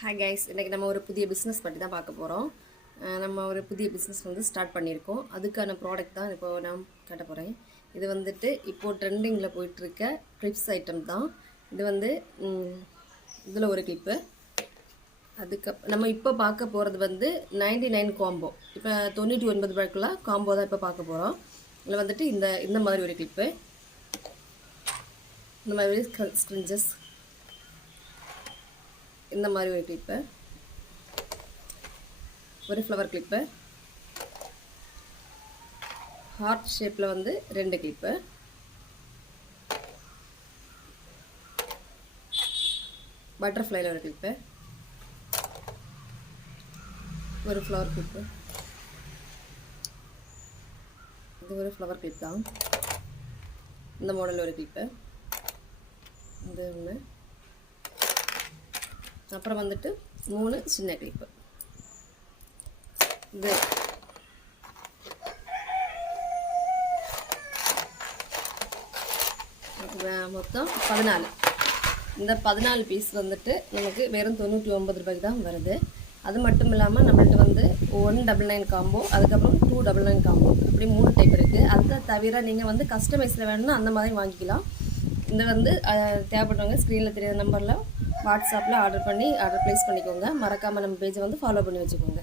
Hi guys, இன்றைக்கி நம்ம ஒரு புதிய பிஸ்னஸ் பற்றி தான் பார்க்க போகிறோம். நம்ம ஒரு புதிய பிஸ்னஸ் ஸ்டார்ட் பண்ணியிருக்கோம். அதுக்கான ப்ராடக்ட் தான் இப்போ நான் காட்ட போகிறேன். இது இப்போது ட்ரெண்டிங்கில் போயிட்டுருக்க கிளிப்ஸ் ஐட்டம் தான். இது இதில் ஒரு கிளிப்பு. நம்ம இப்போ பார்க்க போகிறது 99 காம்போ. இப்போ 99 ரூபாய்க்குள்ள காம்போ தான் இப்போ பார்க்க போகிறோம். இதில் இந்த மாதிரி ஒரு கிளிப்பு, இந்த மாதிரி ஸ்க்ரிஞ்சஸ், இந்த மாதிரி ஒரு கிளிப்பு, ஒரு ஃப்ளவர் கிளிப்பு, ஹார்ட் ஷேப்பில் 2 கிளிப்பு, பட்டர்ஃப்ளைல ஒரு கிளிப்பு, ஒரு ஃப்ளவர் கிளிப்பு. இது ஒரு ஃப்ளவர் கிளிப் தான். இந்த மாடல் ஒரு கிளிப்பு, இது ஒன்று. அப்புறம் 3 சின்ன கிளிப்பு. இது மொத்தம் 14. இந்த 14 பீஸ் நமக்கு வெறும் 99 ரூபாய்க்கு தான் வருது. அது மட்டும் இல்லாமல் நம்மள்ட்ட 199 காம்போ, அதுக்கப்புறம் 299 காம்போ, அப்படி 3 டைப் இருக்குது. அதை தவிர நீங்கள் கஸ்டமைஸில் வேணும்னா அந்த மாதிரி வாங்கிக்கலாம். இந்த தேவைப்படுறவங்க ஸ்க்ரீனில் தெரியாத நம்பரில் வாட்ஸ்அப்பில் ஆர்டர் ப்ளேஸ் பண்ணிக்கோங்க. மறக்காமல் நம்ம பேஜை ஃபாலோ பண்ணி வச்சுக்கோங்க.